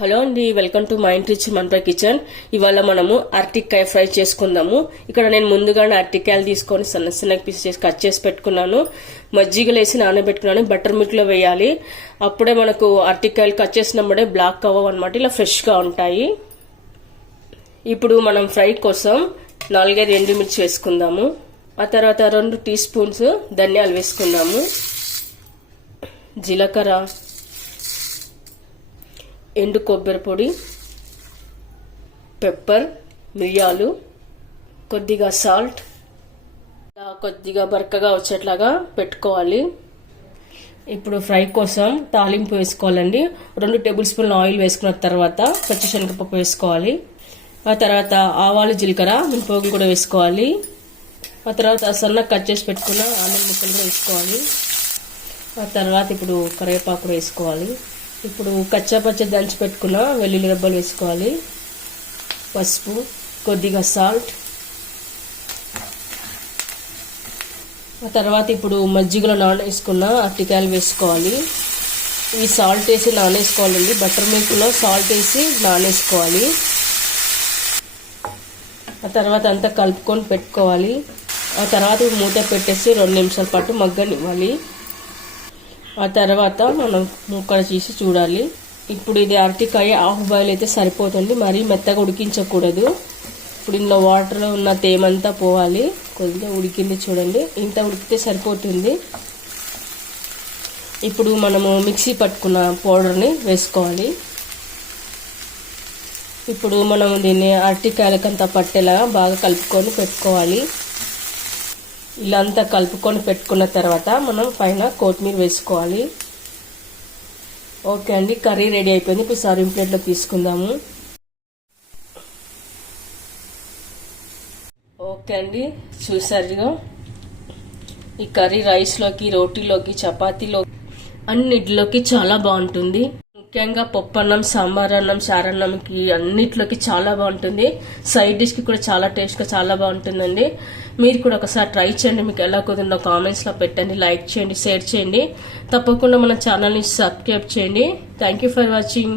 Hello అండి, welcome to my rich మన్పై kitchen. ఇవాళ మనము అరటికాయ ఫ్రై చేసుకుందాము. ఇక్కడ నేను ముందుగానే అరటికాయలు తీసుకొని సన్న సన్నగా పీస్ చేసి కట్ చేసి పెట్టుకున్నాను. మజ్జిగలు వేసి నానబెట్టుకున్నాను. బటర్ మిల్క్ లో వేయాలి. అప్పుడే మనకు అరటికాయలు కట్ చేసినప్పుడే బ్లాక్ అవ్వవు అనమాట, ఇలా ఫ్రెష్ గా ఉంటాయి. ఇప్పుడు మనం ఫ్రై కోసం 4-5 ఎండుమిర్చి వేసుకుందాము. ఆ తర్వాత 2 టీ స్పూన్స్ ధనియాలు వేసుకుందాము. జీలకర్ర, ఎండు కొబ్బరి పొడి, పెప్పర్, మిరియాలు, కొద్దిగా సాల్ట్, కొద్దిగా బరకగా వచ్చేట్లాగా పెట్టుకోవాలి. ఇప్పుడు ఫ్రై కోసం తాలింపు వేసుకోవాలండి. 2 టేబుల్ స్పూన్ల ఆయిల్ వేసుకున్న తర్వాత పచ్చిశనగపప్పు వేసుకోవాలి. ఆ తర్వాత ఆవాలు, జీలకర్ర, మినపగుళ్ళు కూడా వేసుకోవాలి. ఆ తర్వాత సన్నగా కట్ చేసి పెట్టుకున్న ఆనియన్ ముక్కలు కూడా వేసుకోవాలి. ఆ తర్వాత ఇప్పుడు కరివేపాకు కూడా వేసుకోవాలి. ఇప్పుడు కచ్చా పచ్చ దంచి పెట్టుకున్న వెల్లుల్లి రెబ్బలు వేసుకోవాలి. పసుపు, కొద్దిగా సాల్ట్. ఆ తర్వాత ఇప్పుడు మజ్జిగలో నానేసుకున్న అరటికాయలు వేసుకోవాలి. ఇవి సాల్ట్ వేసి నానేసుకోవాలండి. బటర్ మిల్క్లో సాల్ట్ వేసి నానేసుకోవాలి. ఆ తర్వాత అంతా కలుపుకొని పెట్టుకోవాలి. ఆ తర్వాత మూత పెట్టేసి 2 నిమిషాల పాటు మగ్గనివ్వాలి. ఆ తర్వాత మనం ముక్కలు తీసి చూడాలి. ఇప్పుడు ఇది అరటికాయ హాఫ్ బాయిల్ అయితే సరిపోతుంది, మరీ మెత్తగా ఉడికించకూడదు. ఇప్పుడు ఇందులో వాటర్లో ఉన్న తేమంతా పోవాలి. కొద్దిగా ఉడికింది చూడండి, ఇంత ఉడికితే సరిపోతుంది. ఇప్పుడు మనము మిక్సీ పట్టుకున్న పౌడర్ని వేసుకోవాలి. ఇప్పుడు మనం దీన్ని అరటికాయలకంతా పట్టేలా బాగా కలుపుకొని పెట్టుకోవాలి. ఇలా అంతా కలుపుకొని పెట్టుకున్న తర్వాత మనం పైన కొత్తిమీర వేసుకోవాలి. ఓకే అండి, కర్రీ రెడీ అయిపోయింది. ఇప్పుడు సర్వింగ్ ప్లేట్లో తీసుకుందాము. ఓకే అండి, చూసారుగా ఈ కర్రీ రైస్లోకి, రోటీలోకి, చపాతీలోకి, అన్నిటిలోకి చాలా బాగుంటుంది. ముఖ్యంగా పప్పన్నం, సాంబార్ అన్నం, చారన్నంకి అన్నిట్లోకి చాలా బాగుంటుంది. సైడ్ డిష్కి కూడా చాలా టేస్ట్గా చాలా బాగుంటుందండి. మీరు కూడా ఒకసారి ట్రై చేయండి. మీకు ఎలా కుదిరిందో కామెంట్స్లో పెట్టండి, లైక్ చేయండి, షేర్ చేయండి. తప్పకుండా మన ఛానల్ని సబ్స్క్రైబ్ చేయండి. Thank you for watching.